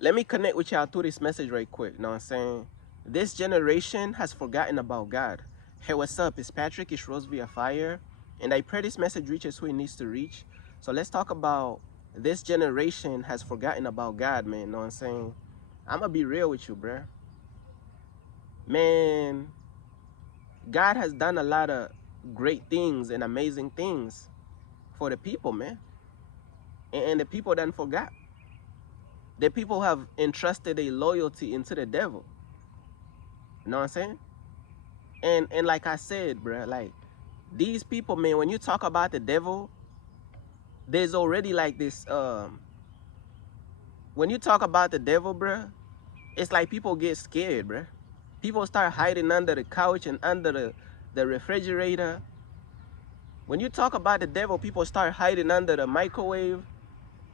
Let me connect with y'all through this message right quick. You know what I'm saying? This generation has forgotten about God. Hey, what's up? It's Patrick. It's Rose via Fire. And I pray this message reaches who it needs to reach. So let's talk about this generation has forgotten about God, man. You know what I'm saying? I'm going to be real with you, bruh. Man, God has done a lot of great things and amazing things for the people, man. And the people done forgot. The people have entrusted their loyalty into the devil. You know what I'm saying? And like I said, bruh, like these people, man, when you talk about the devil, there's already like this when you talk about the devil, bruh, it's like people get scared, bruh. People start hiding under the couch and under the refrigerator. When you talk about the devil, people start hiding under the microwave.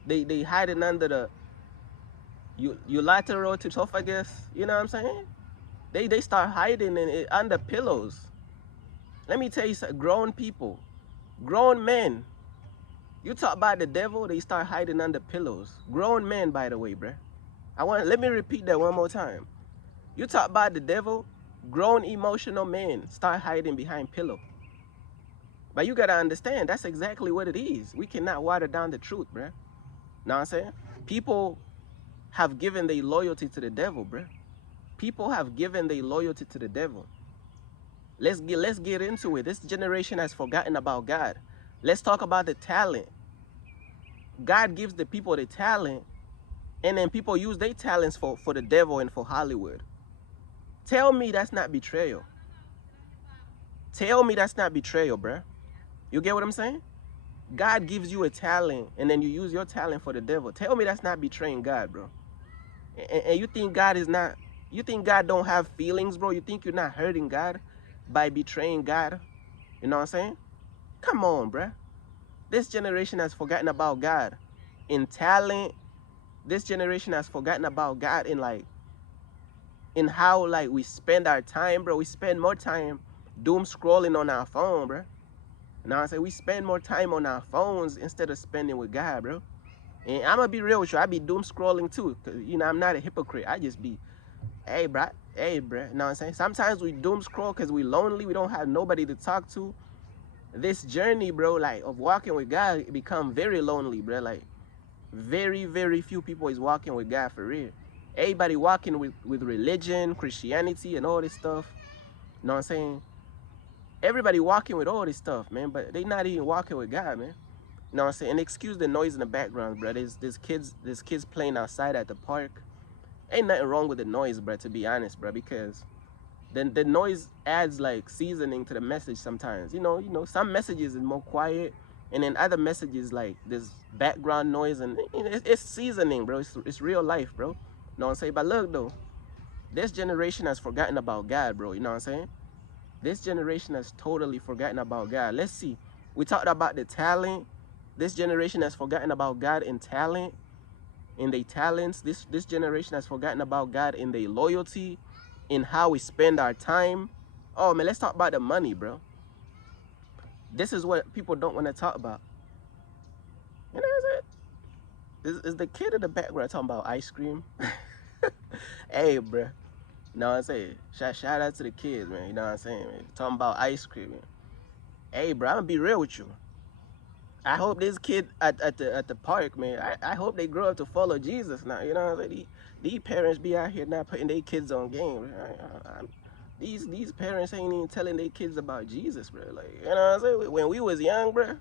They hiding under the unilateral esophagus. You know what I'm saying? They start hiding in it under pillows. Let me tell you something, grown people, grown men. You talk about the devil, they start hiding under pillows. Grown men, by the way, bruh. Let me repeat that one more time. You talk about the devil, grown emotional men start hiding behind pillow. But you gotta understand, that's exactly what it is. We cannot water down the truth, bruh. Know what I'm saying? People have given their loyalty to the devil, bruh. People have given their loyalty to the devil. Let's get into it. This generation has forgotten about God. Let's talk about the talent. God gives the people the talent, and then people use their talents for the devil and for Hollywood. Tell me that's not betrayal. Tell me that's not betrayal, bruh. You get what I'm saying? God gives you a talent, and then you use your talent for the devil. Tell me that's not betraying God, bro. And you think God is not, you think God don't have feelings, bro? You think you're not hurting God by betraying God? You know what I'm saying? Come on, bruh. This generation has forgotten about God in talent. This generation has forgotten about God in how like we spend our time, bro. We spend more time doom scrolling on our phone, bro. Now I say we spend more time on our phones instead of spending with God, bro. And I'm gonna be real with you. I be doom scrolling too, cause you know I'm not a hypocrite. I just be, hey, bro. You know what I'm saying? Sometimes we doom scroll cause we lonely. We don't have nobody to talk to. This journey, bro, like of walking with God, it become very lonely, bro. Like very, very few people is walking with God for real. Everybody walking with religion, Christianity, and all this stuff. You know what I'm saying? Everybody walking with all this stuff, man, but they not even walking with God, man. You know what I'm saying? And excuse the noise in the background, bro. There's kids playing outside at the park. Ain't nothing wrong with the noise, bro, to be honest, bro, because the noise adds like seasoning to the message sometimes. Some messages is more quiet, and then other messages like there's background noise, and it's seasoning, bro. It's real life, bro. You know what I'm saying? But look though, this generation has forgotten about God, bro. You know what I'm saying? This generation has totally forgotten about God. Let's see. We talked about the talent. This generation has forgotten about God in talent, in their talents. This generation has forgotten about God in their loyalty, in how we spend our time. Oh man, let's talk about the money, bro. This is what people don't want to talk about. You know what I'm saying? Is the kid in the background talking about ice cream? Hey, bro. You know what I'm saying? Shout out to the kids, man. You know what I'm saying, man? Talking about ice cream. Man. Hey, bro, I'm gonna be real with you. I hope this kid at the park, man. I hope they grow up to follow Jesus now. You know what I'm saying? These parents be out here not putting their kids on game. These parents ain't even telling their kids about Jesus, bro. Like, you know what I'm saying? When we was young, bro,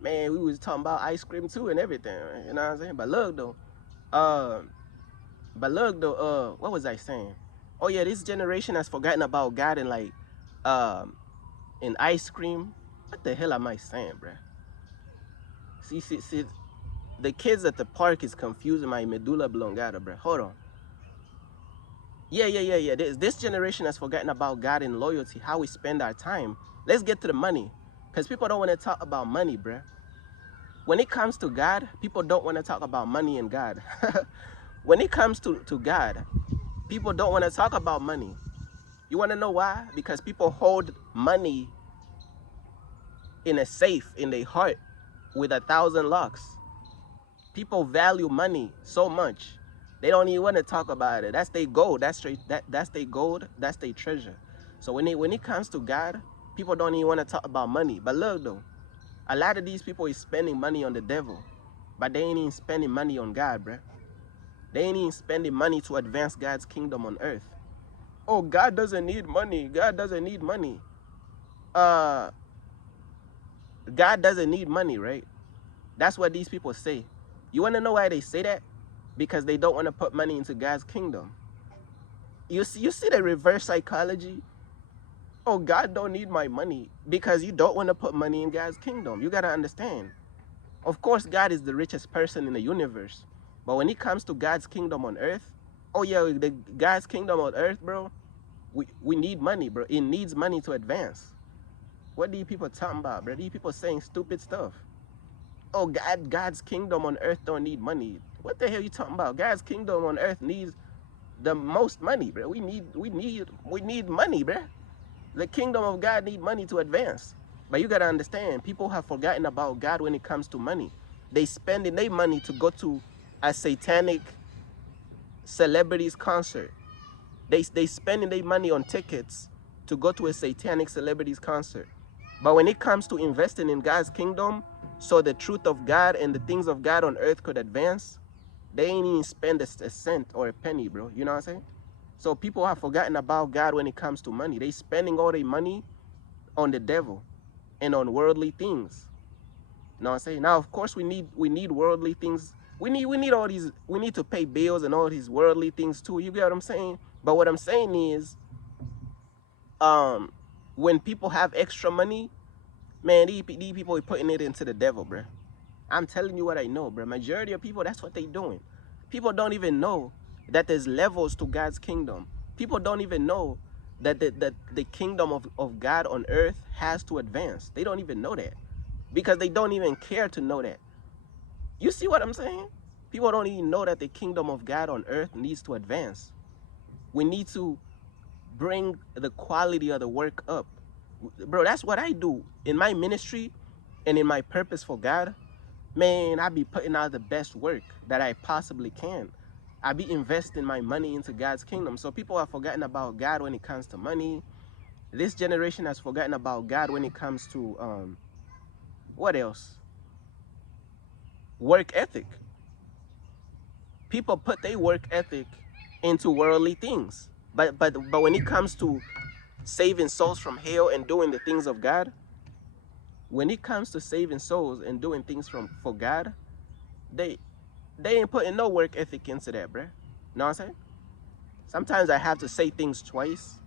man, we was talking about ice cream too and everything. Right? You know what I'm saying? Uh, what was I saying? Oh yeah, this generation has forgotten about God and like, um, in ice cream. What the hell am I saying, bro? See, the kids at the park is confusing my medulla oblongata, bro. Hold on. Yeah. This generation has forgotten about God and loyalty, how we spend our time. Let's get to the money. Because people don't want to talk about money, bro. When it comes to God, people don't want to talk about money and God. When it comes to God, people don't want to talk about money. You want to know why? Because people hold money in a safe in their heart with 1,000 locks. People value money so much. They don't even want to talk about it. That's their gold. That's straight. That's their gold. That's their treasure. So when it comes to God, people don't even want to talk about money. But look though, a lot of these people is spending money on the devil, but they ain't even spending money on God, bruh. They ain't even spending money to advance God's kingdom on earth. Oh, God doesn't need money. God doesn't need money. Uh, God doesn't need money, right? That's what these people say. You want to know why they say that? Because they don't want to put money into God's kingdom. You see the reverse psychology? Oh, God don't need my money because you don't want to put money in God's kingdom. You got to understand. Of course, God is the richest person in the universe. But when it comes to God's kingdom on earth, oh yeah, the God's kingdom on earth, bro, we need money, bro. It needs money to advance. What are you people talking about, bro? These people saying stupid stuff. Oh, God's kingdom on earth don't need money. What the hell are you talking about? God's kingdom on earth needs the most money, bro. We need money, bro. The kingdom of God need money to advance. But you gotta understand, people have forgotten about God when it comes to money. They spending their money to go to a satanic celebrities concert. They spending their money on tickets to go to a satanic celebrities concert. But when it comes to investing in God's kingdom, so the truth of God and the things of God on earth could advance, they ain't even spend a cent or a penny, bro. You know what I'm saying? So people have forgotten about God when it comes to money. They spending all their money on the devil and on worldly things. You know what I'm saying? Now, of course, we need worldly things. We need all these. We need to pay bills and all these worldly things too. You get what I'm saying? But what I'm saying is, when people have extra money, man, these people are putting it into the devil, bro. I'm telling you what I know, bro. Majority of people, that's what they doing. People don't even know that there's levels to God's kingdom. People don't even know that the kingdom of God on earth has to advance. They don't even know that because they don't even care to know that. You see what I'm saying? People don't even know that the kingdom of God on earth needs to advance. We need to bring the quality of the work up. Bro, that's what I do in my ministry and in my purpose for God. Man, I be putting out the best work that I possibly can. I be investing my money into God's kingdom. So people have forgotten about God when it comes to money. This generation has forgotten about God when it comes to what else? Work ethic. People put their work ethic into worldly things. But when it comes to saving souls from hell and doing the things of God, when it comes to saving souls and doing things for God, they ain't putting no work ethic into that, bruh. Know what I'm saying? Sometimes I have to say things twice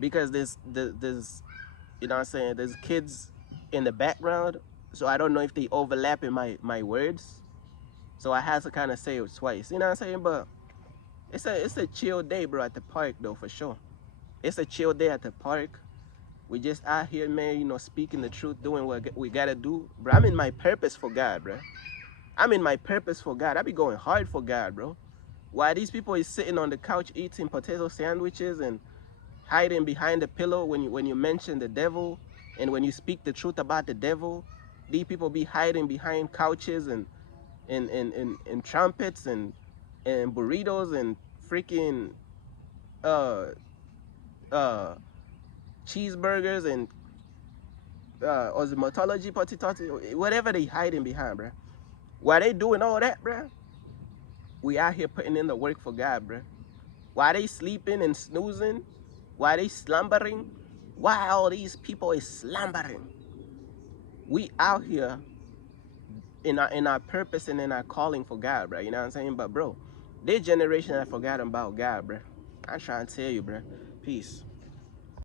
because there's you know what I'm saying, there's kids in the background, so I don't know if they overlap in my words. So I have to kind of say it twice. You know what I'm saying? But it's a chill day, bro, at the park though, for sure. It's a chill day at the park. We just out here, man, you know, speaking the truth, doing what we gotta do. Bro, I'm in my purpose for God, bro. I'm in my purpose for God. I be going hard for God, bro. While these people is sitting on the couch eating potato sandwiches and hiding behind the pillow when you mention the devil and when you speak the truth about the devil, these people be hiding behind couches and trumpets and burritos and freaking uh uh cheeseburgers and osmotology potatoes, whatever they hiding behind, bruh. While they doing all that, bruh, we out here putting in the work for God, bruh. While they sleeping and snoozing, while they slumbering, while all these people is slumbering, we out here in our purpose and in our calling for God, bruh. You know what I'm saying? But bro, this generation have forgotten about God, bruh. I'm trying to tell you, bruh. Peace.